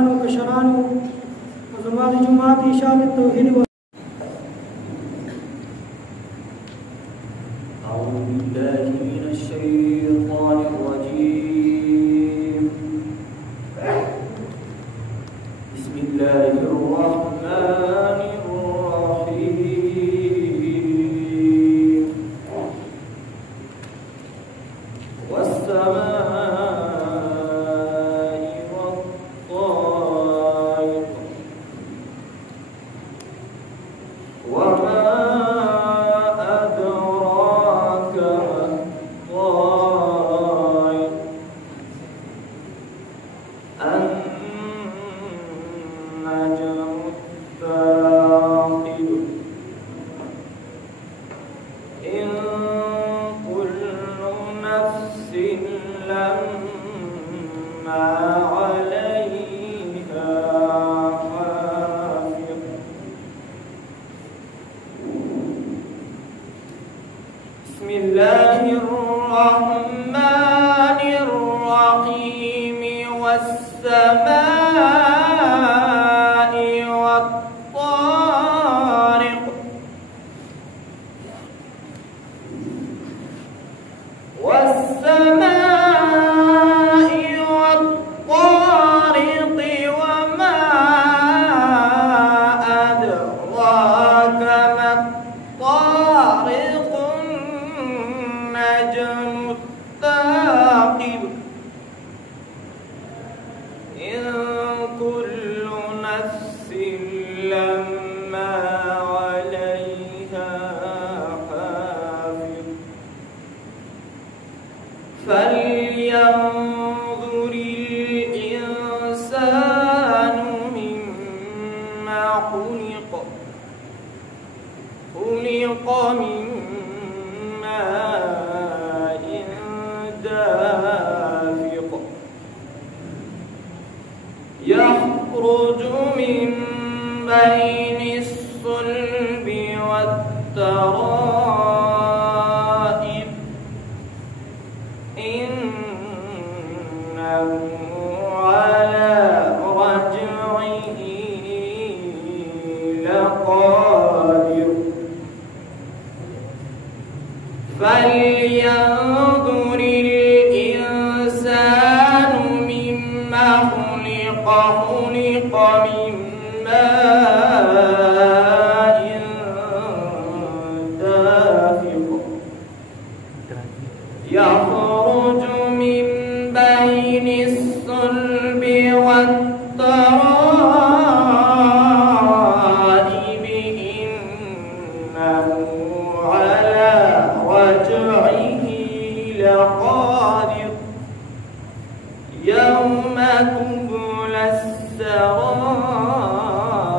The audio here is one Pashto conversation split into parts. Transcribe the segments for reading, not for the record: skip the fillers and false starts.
مشرانو کشرانو وزما د جماعت اشاعت التوحید أعوذ بالله من الشيطان الرجيم. بسم الله الرحمن الرحيم. والسماء والطارق وما أدراك ما الطارق النجم الثاقب إن كل نفس لما عليها حافظ. بسم الله الرحمن الرحيم. والسماء والطارق والسماء والطارق وما أدراك ما الطارق النجم الثاقب إن كل نفس لما عليها حافظ. فلينظر الإنسان مما خلق. خلق من ماء دافق يخرج من بين الصلب والترائب إنه على رجعه لقادر. فلينظر الإنسان مما خلق. خلق من ماء دافق يخرج من بين الصلب والترائب إنه على رجعه لقادر. يوم تبلى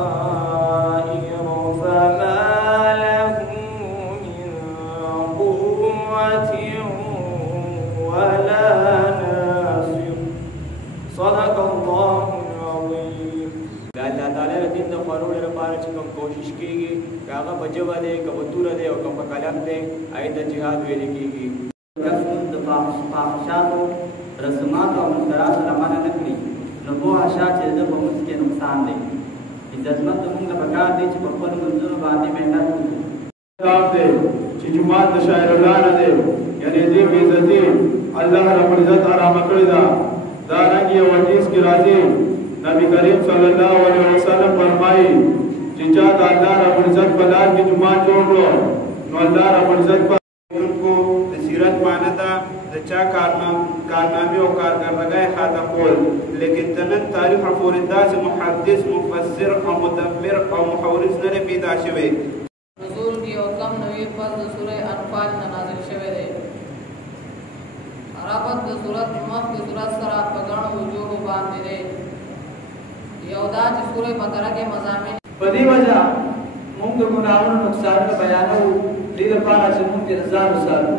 السرائر فما له من قوة ولا ناصر. صدق الله العظيم. الله تعالی د دین د خورولو لپاره چې کوم کوشش کیږي هغه په ژبه دی که په توره دی او که په قلم دی هغې ته جهاد ویل کیږي. کسب د فاحشاتو رسوماتو او منکراتو نه منع نه کړي نو پوهه شه چې د په منځ کې نقصان دی. عزتمند زموږ نه پکار دی چې په خپلو منځونو باندې محنت وکړو. کتاب دی چې جومات د شاعر الله نه دی یعنې دې بې عزتي الله رب العزت حرامه کړې ده. دارنګې یو حدیث کې راځي نبی کریم صلی الله علیه وسلم فرمایي چې چا د الله رب العزت په لار کې جومات جوړ کړو نو الله رب العزت په کو د سیرت معنی ده د چا کارنامې او کارکردګۍ خاطه کول. لیکن تنن تاریخ پورې داسې محدث مفسر او مدبر او محورث نه پیدا شوی. نزول کی او کم نوی پس د سوره انفال نه نازل شوی دی. رابط د سورۃ مخ د سورۃ سره په ګڼو وجوه باندې دی. یو دا چې سوره بقره کې مضامین په دې وجه موږ د ګناهونو نقصانونه بیانوو دې لپاره چې موږ ترې ځان وساتو.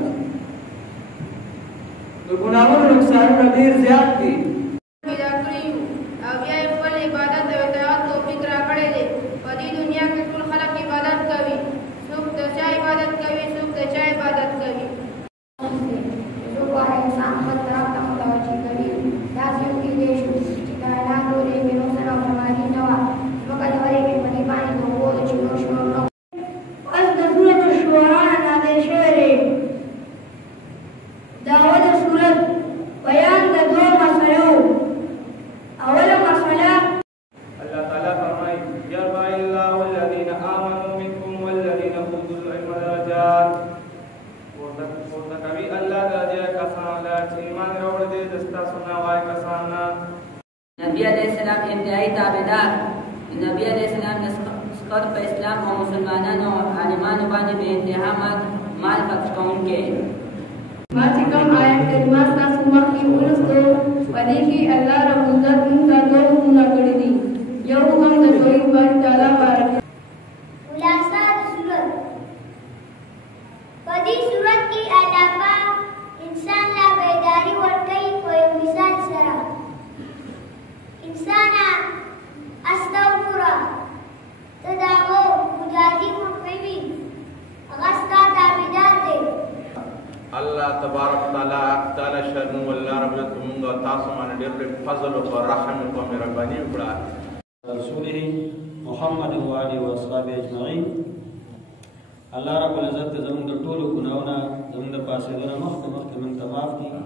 د ګناهونو نقصانونه ډېر زیات دي. پیدا کړي او بیا یې خپل عبادت او اطاعت توفیق راکړی دی. په دې دنیا کې ټول خلک عبادت کوي. څوک د چا عبادت کوي، څوک د چا عبادت کوي. څوک وایي انسان خپل طرف ته متوجه کوي. داسې وکیدای شو چې کائنات ولې بېنومه از د سورة الشعراء نازل شوی دی. دعوه د سورت بیان د دوه مسلو. اوله مسله الله تعالی فرمایي يرفع الله الذين آمنوا منكم والذين اوتوا العلم درجات. ورته کوي الله د دې کسانو چې ایمان راوړل دي د ستاسو نه وای کسانو. نبی علیہ السلام انتہائی تابعدار. نبی علیہ السلام نسخت په اسلام او مسلمانانو او عالمانو باندې به انتها مال خرڅ کوونکي. ما چې کوم آیت کریمه ستاسو مخکې ولوستو په دې کې الله رب العزت موږ ته دوه حکمونه کړي دي. یو حکم د توحید باندې تعالی بارک خلاصہ صورت په دې صورت کې الله پاک انسان لا بیداری ورکوي په یو مثال سره. انسانا استغفره ته د هغه مجاهدین ورکوي، هغه ستا تابعدار دی. الله تبارک تعالی شرن والله رب العالمین تاسو باندې ډېر فضل او رحم او مهرباني وکړه. رسوله محمد و آله و اصحابه اجمعین. الله رب العزت زموږ د ټولو ګناهونه زموږ د پاسېدنه مخکې موږ ته معاف کړي.